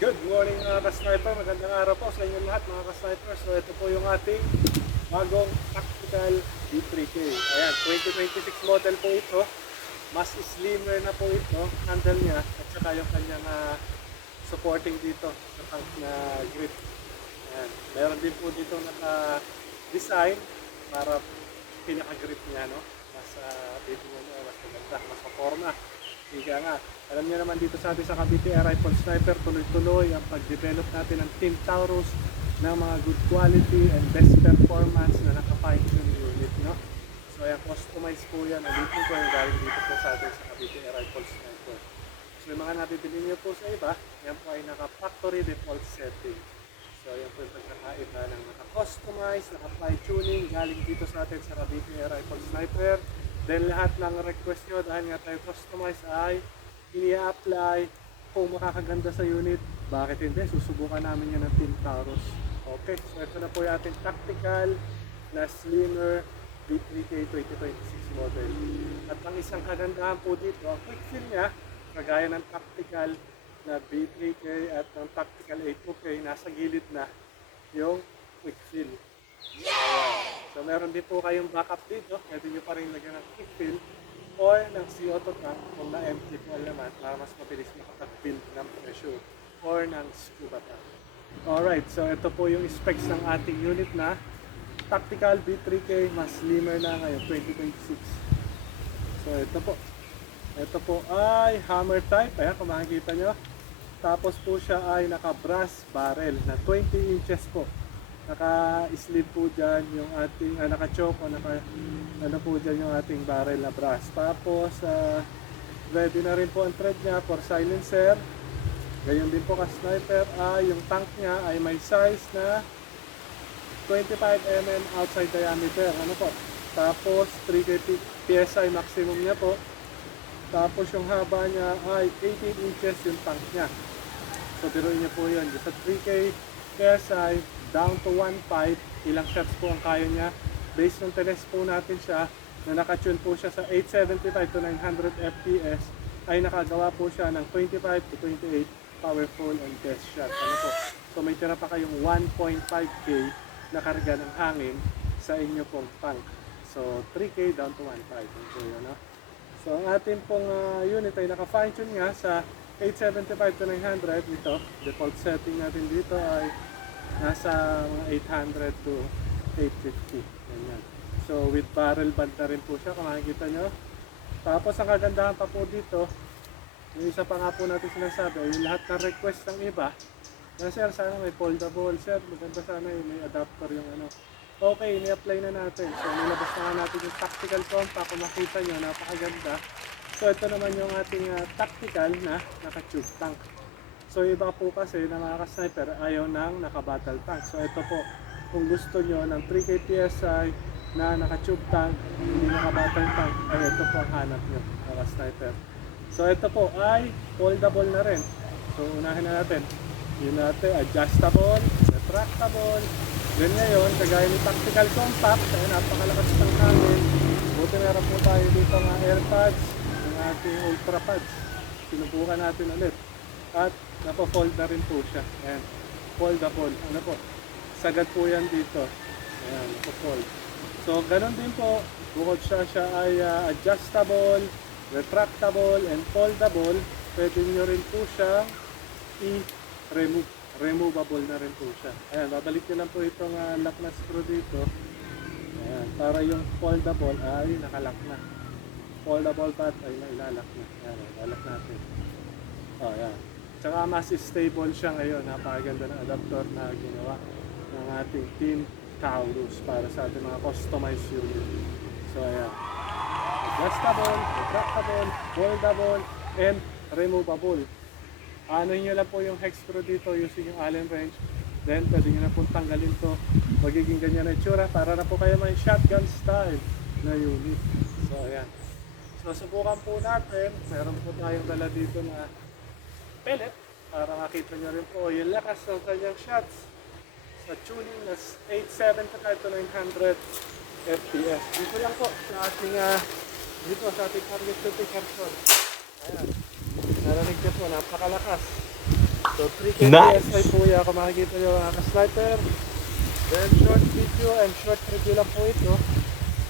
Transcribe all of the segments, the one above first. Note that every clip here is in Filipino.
Good morning mga ka-sniper, magandang araw po sa inyo lahat mga ka-sniper. So ito po yung ating bagong tactical B3K. Ayan, 2026 model po ito. Mas slimmer na po ito, handle niya at saka yung kanyang supporting dito sa tank na grip. Ayan, meron din po dito naka-design para pinaka-grip niya, no? Mas dito niya, mas maganda, mas maporma. Higa nga. Alam niyo naman dito sa atin sa Cavite Air Rifle Sniper, tuloy-tuloy ang pag-develop natin ng Team Taurus ng mga good quality and best performance na naka-fine-tune unit, no? So ayan, customize po yan. Nandito po yung galing dito po sa atin sa Cavite Air Rifle Sniper. So yung mga nabibili niyo po sa iba, yan po ay naka-factory default setting. So yan po yung pagkakaiba ng naka-customize, naka-fine-tuning galing dito sa atin sa Cavite Air Rifle Sniper. Then lahat ng request nyo dahil nga tayo customize ay ini-apply kung makakaganda sa unit. Bakit hindi? Susubukan namin yan ng Team Taurus. Okay, so ito na po yung ating tactical na slimmer B3K 2026 model. At ang isang kagandahan po dito, ang quick fill niya, kagaya ng tactical na B3K at ng tactical A2K, nasa gilid na yung quick fill. So meron din po kayong backup dito, pwede nyo pa rin lagyan ng quick fill or ng CO2 tank kung na-empty po naman para mas mabilis makapag-build ng pressure or ng scuba tank. Alright, so ito po yung specs ng ating unit na tactical B3K, mas slimmer na ngayon, 2026. So ito po ay hammer type, ayan kung makikita nyo. Tapos po siya ay naka-brass barrel na 20 inches po. Naka-sleeve po dyan yung ating, naka-choke o ano po dyan yung ating barrel na brass. Tapos, ready na rin po ang thread niya for silencer. Ganyan din po ka-sniper. Yung tank niya ay may size na 25 mm outside diameter. Ano po? Tapos, 3K PSI maximum niya po. Tapos, yung haba niya ay 18 inches yung tank niya. So, biruin niyo po yun. Sa 3K PSI, down to 1.5, ilang shots po ang kaya niya. Based on test po natin siya, na nakatune po siya sa 875 to 900 FPS, ay nakagawa po siya ng 25 to 28 powerful and best shot. Ano po? So may tira pa kayong 1.5K na karga ng hangin sa inyo pong tank. So 3K down to 1.5. So, yun, no? So ang ating pong unit ay naka-fine tune nga sa 875 to 900. Ito, default setting natin dito ay nasa mga 800 to 850. Ganyan. So with barrel band na rin po siya kung makikita nyo. Tapos ang kagandahan pa po dito, yung isa pa nga po natin sinasabi, yung lahat ng request ng iba na sir sana may foldable, sir maganda sana yung may adapter yung ano. Okay, ini-apply na natin. So nilabas na natin yung tactical compact, kung makita nyo, napakaganda. So ito naman yung ating tactical na naka-tube tank. So iba po kasi na mga ka-sniper ayaw ng naka-battle tank. So ito po, kung gusto nyo ng 3K PSI na naka-tube tank, hindi naka-battle tank, ay ito po ang hanap nyo mga ka-sniper. So ito po ay foldable na rin. So unahin na natin. Yun natin, adjustable, retractable. Then ngayon, kagaya ni tactical compact, ay napakalakas ng hangin. Buti meron po tayo dito ng air pads, yung ating ultra pads. Sinubukan natin ulit. At napo-fold na rin po siya. Ayan, foldable. Ano po? Sagad po yan dito. Ayan, napo-fold. So, ganun din po. Bukod siya ay adjustable, retractable, and foldable. Pwede nyo rin po siyang i-remove. Removable na rin po siya. Ayan, babalik nyo lang po itong lock na screw dito. Ayan, para yung foldable ay nakalock na. Foldable pad ay nailalak na. Ayan, ilalak natin. Oh, ayan. Tsaka mas stable siya ngayon. Napakaganda ng adapter na ginawa ng ating Team Taurus para sa ating mga customized unit. So ayan, adjustable, retractable, foldable, and removable. Ano nyo lang po yung hex screw dito using yung Allen wrench. Then pwede nyo na po tanggalin to. Magiging ganyan na itsura para na po kayo may shotgun style na unit. So ayan. So subukan po natin. Meron po tayong dala dito na pellet para makita nyo rin po yung lakas ng kanyang shots sa tuning na 875 to 900 FPS. Dito lang po sa ating target shooting person. Ayan, narinig nyo po, napakalakas. So 3K Nice. PSI po yan kung makikita nyo mga ka-sniper. Then short video and short review lang po ito.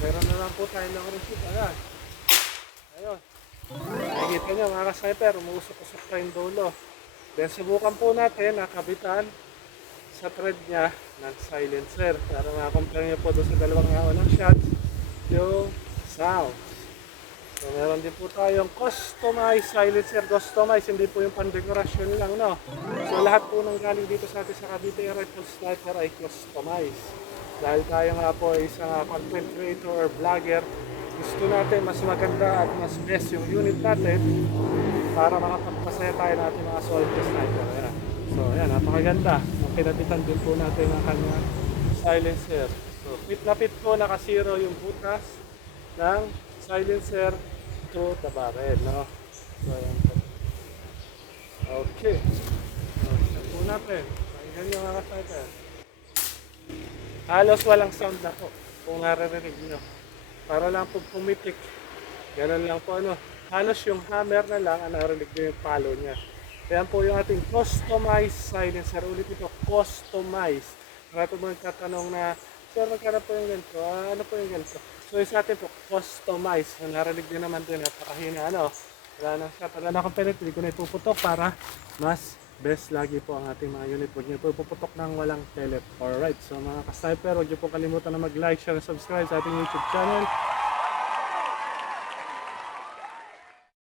Meron na lang po tayo ng receipt. Ayan. Ayun. Nakikita nyo mga ka-sniper, umuusok-usok pa yung dulo. Then subukan po natin nakabitan sa thread niya ng silencer. Para makakompare nyo po doon sa dalawang naunang shots yung sound. So meron din po tayong customized silencer. Customized, hindi po yung pandekorasyon lang, no? So lahat po ng galing dito sa atin sa Cavite Rifle Sniper ay customized. Dahil tayo nga po ay isang content creator or vlogger, gusto natin mas maganda at mas best yung unit natin para makapagpasaya tayo natin mga solid sniper. Ayan. So ayan, napakaganda. Ang pinapitan din po natin ang kanyang silencer. So fit na fit po, naka-zero yung butas ng silencer to the barrel, no? So ayan po. Okay. So check po natin. Pakinggan nyo mga sniper. Halos walang sound na po kung naririnig nyo. Para lang po pumitik. Ganun lang po ano. Halos yung hammer na lang ang narinig nyo yung palo niya. Kaya po yung ating customized silencer. Ulit ito, customized. Marami po magtatanong na, sir, magkano po yung ganito? Ano po yung ganito? So yung sa atin po, customized. Narinig nyo naman din, napakahina ano. Wala na siya. Wala na akong pellet. Hindi ko na ipuputok para mas best lagi po ang ating mga unit. Huwag nyo po ipuputok ng walang pellet. Alright, so mga ka-sniper, huwag nyo po kalimutan na mag-like, share, and subscribe sa ating YouTube channel.